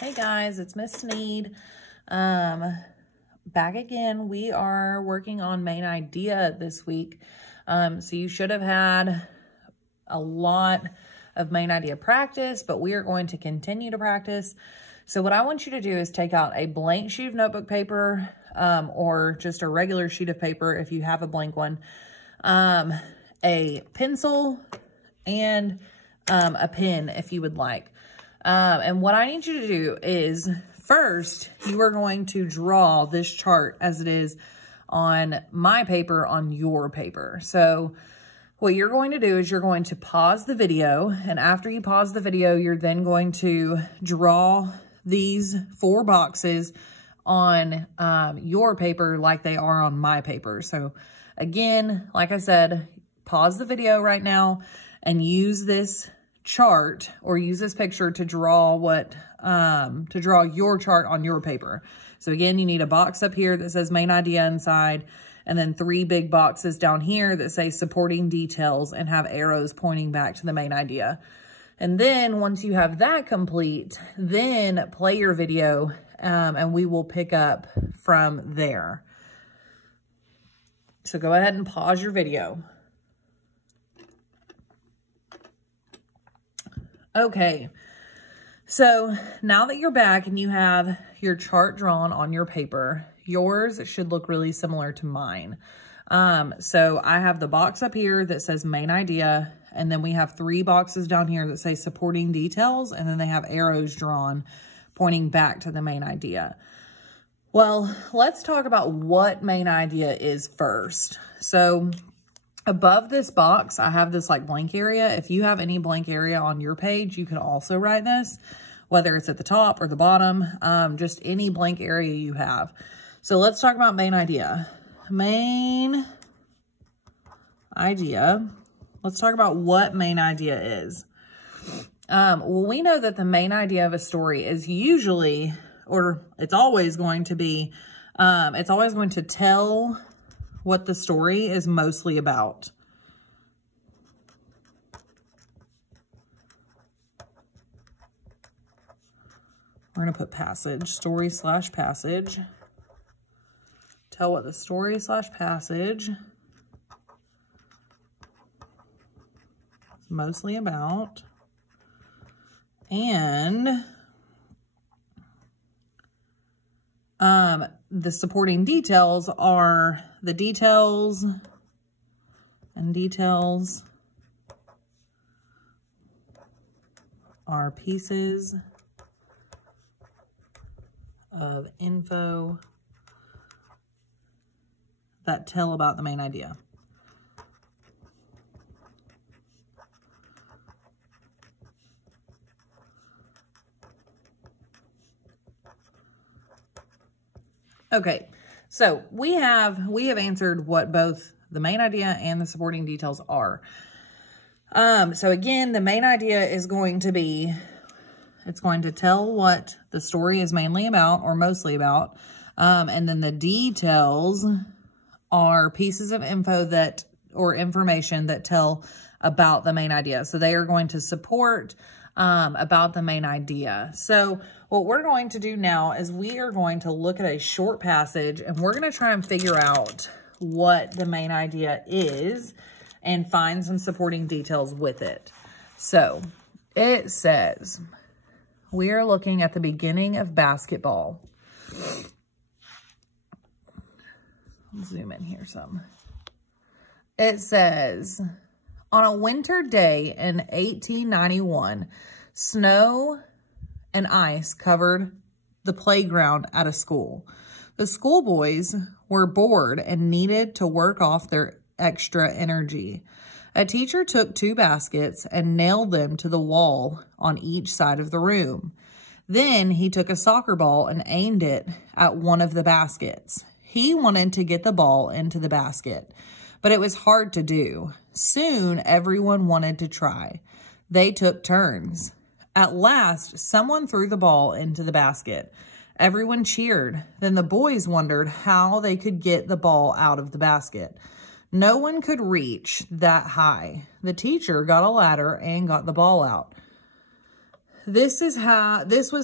Hey guys, it's Miss Sneed. Back again. We are working on main idea this week. So you should have had a lot of main idea practice, but we are going to continue to practice. So what I want you to do is take out a blank sheet of notebook paper, or just a regular sheet of paper if you have a blank one, a pencil, and a pen if you would like. And what I need you to do is first, you are going to draw this chart as it is on my paper on your paper. So what you're going to do is you're going to pause the video, and after you pause the video, you're then going to draw these 4 boxes on your paper like they are on my paper. So again, like I said, pause the video right now and use this chart or use this picture to draw your chart on your paper. So again, you need a box up here that says main idea inside, and then 3 big boxes down here that say supporting details and have arrows pointing back to the main idea. And then once you have that complete, then play your video, and we will pick up from there. So go ahead and pause your video. Okay, so now that you're back and you have your chart drawn on your paper, yours should look really similar to mine. So I have the box up here that says main idea, and then we have 3 boxes down here that say supporting details, and then they have arrows drawn pointing back to the main idea. Well, let's talk about what main idea is first. So above this box, I have this like blank area. If you have any blank area on your page, you can also write this, whether it's at the top or the bottom, just any blank area you have. So let's talk about main idea. Main idea. Let's talk about what main idea is. Well, we know that the main idea of a story is usually, or it's always going to be, it's always going to tell what the story is mostly about. We're going to put passage, story / passage. Tell what the story / passage is mostly about. And the supporting details are the details, and details are pieces of info that tell about the main idea. Okay, so we have answered what both the main idea and the supporting details are. So again, the main idea is going to be, it's going to tell what the story is mainly about or mostly about. And then the details are pieces of info that, or information that tell about the main idea. So they are going to support about the main idea. So what we're going to do now is we are going to look at a short passage, and we're going to try and figure out what the main idea is and find some supporting details with it. So it says, we are looking at the beginning of basketball. Zoom in here some. It says, on a winter day in 1891, snow and ice covered the playground at a school. The schoolboys were bored and needed to work off their extra energy. A teacher took 2 baskets and nailed them to the wall on each side of the room. Then he took a soccer ball and aimed it at one of the baskets. He wanted to get the ball into the basket, but it was hard to do. Soon, everyone wanted to try. They took turns. At last, someone threw the ball into the basket. Everyone cheered. Then the boys wondered how they could get the ball out of the basket. No one could reach that high. The teacher got a ladder and got the ball out. this was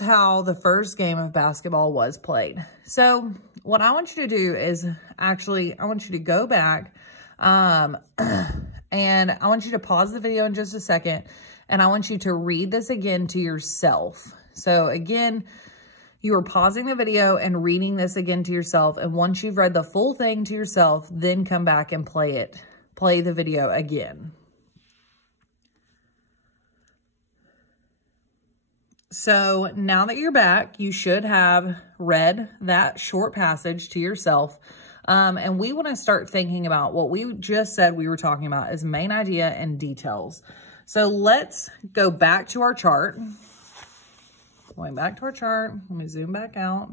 how the first game of basketball was played. So what I want you to do is actually, I want you to go back, and I want you to pause the video in just a second, and I want you to read this again to yourself. So again, you are pausing the video and reading this again to yourself. And once you've read the full thing to yourself, then come back and play the video again. So now that you're back, you should have read that short passage to yourself. And we want to start thinking about what we just said we were talking about is main idea and details. So let's go back to our chart. Going back to our chart. Let me zoom back out.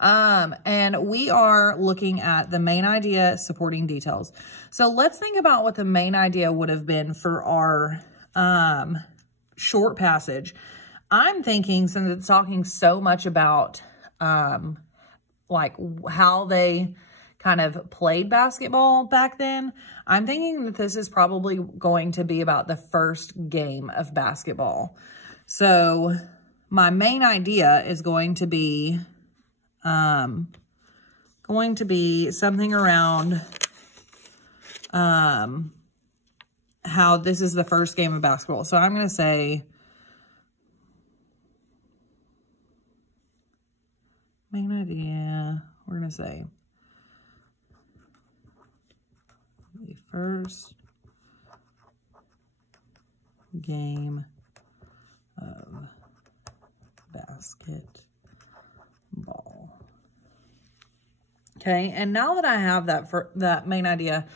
And we are looking at the main idea, supporting details. So let's think about what the main idea would have been for our short passage. I'm thinking, since it's talking so much about like how they kind of played basketball back then, I'm thinking that this is probably going to be about the first game of basketball. So my main idea is going to be something around how this is the first game of basketball. So I'm going to say main idea. We're going to say the first game of basketball. Okay, and now that I have that main idea,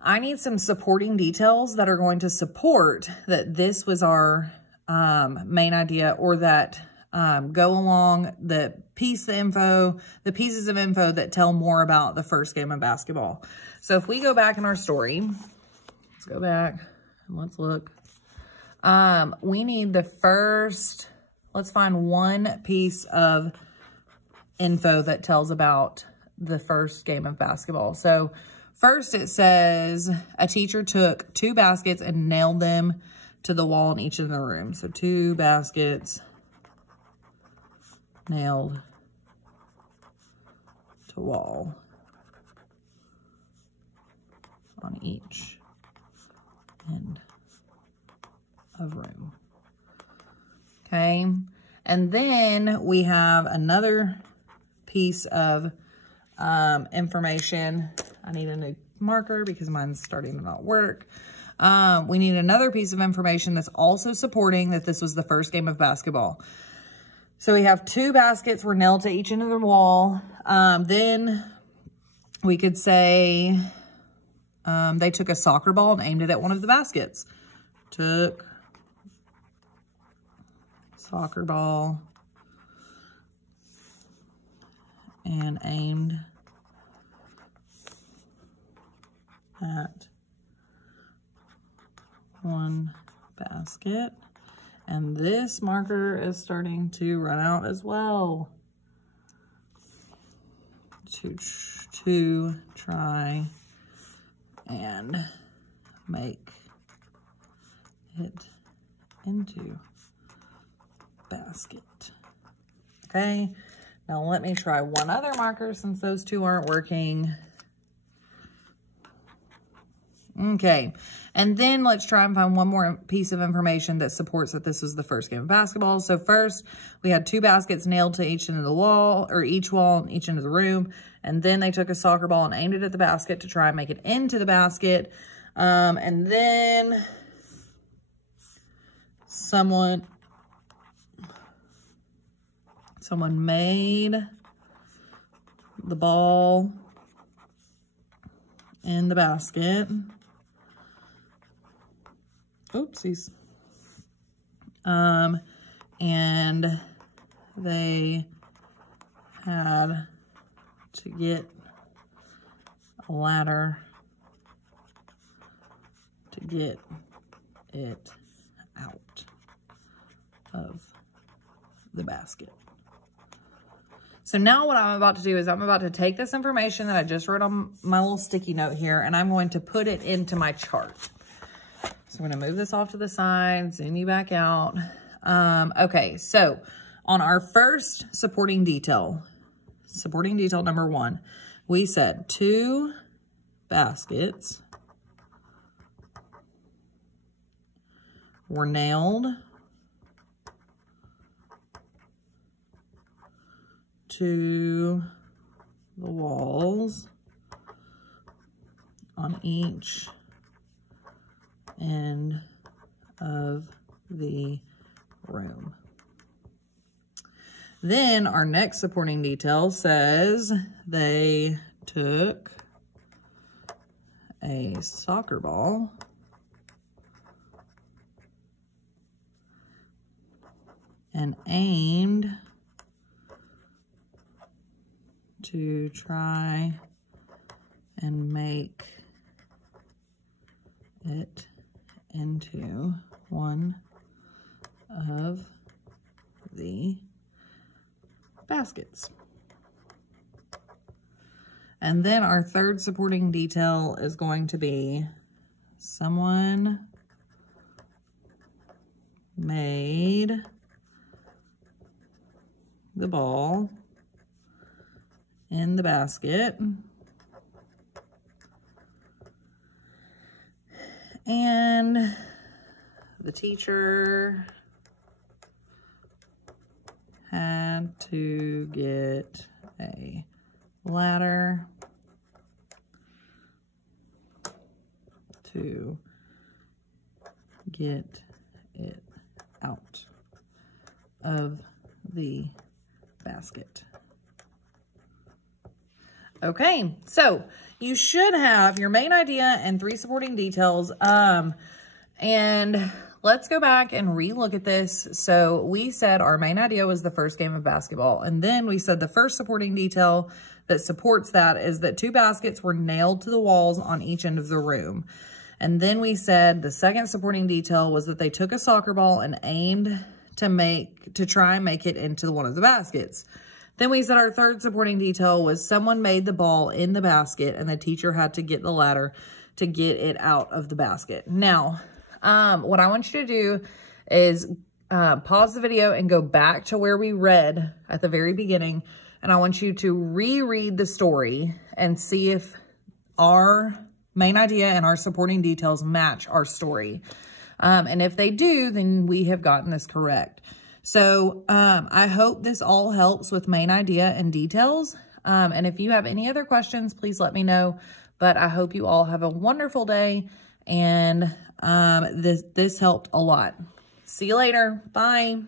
I need some supporting details that are going to support that this was our main idea, or that go along the pieces of info that tell more about the first game of basketball. So if we go back in our story, let's go back and let's look. We need the first, let's find one piece of info that tells about the first game of basketball. So first it says a teacher took 2 baskets and nailed them to the wall in each of the rooms. So 2 baskets nailed to wall on each end of room. Okay, and then we have another piece of information. I need a new marker because mine's starting to not work. We need another piece of information that's also supporting that this was the first game of basketball. So we have 2 baskets were nailed to each end of the wall. Then we could say they took a soccer ball and aimed it at one of the baskets. Took soccer ball and aimed at one basket. And this marker is starting to run out as well. To try and make it into basket. Okay, now let me try one other marker since those 2 aren't working. Okay, and then let's try and find one more piece of information that supports that this was the first game of basketball. So first, we had 2 baskets nailed to each end of the wall, or each wall in each end of the room, and then they took a soccer ball and aimed it at the basket to try and make it into the basket. And then someone made the ball in the basket. Oopsies. And they had to get a ladder to get it out of the basket. So now what I'm about to do is I'm about to take this information that I just wrote on my little sticky note here, and I'm going to put it into my chart. So I'm going to move this off to the side, zoom you back out. Okay, so on our first supporting detail number 1, we said 2 baskets were nailed to the walls on each end of the room. Then our next supporting detail says they took a soccer ball and aimed to try and make it into one of the baskets. And then our third supporting detail is going to be someone made the ball in the basket and the teacher had to get a ladder to get it out of the basket. Okay, so you should have your main idea and 3 supporting details. And let's go back and re-look at this. So we said our main idea was the first game of basketball. And then we said the first supporting detail that supports that is that 2 baskets were nailed to the walls on each end of the room. And then we said the second supporting detail was that they took a soccer ball and aimed to try and make it into one of the baskets. Then we said our third supporting detail was someone made the ball in the basket and the teacher had to get the ladder to get it out of the basket. Now, what I want you to do is pause the video and go back to where we read at the very beginning. And I want you to reread the story and see if our main idea and our supporting details match our story. And if they do, then we have gotten this correct. So I hope this all helps with main idea and details. And if you have any other questions, please let me know. But I hope you all have a wonderful day. And this helped a lot. See you later. Bye.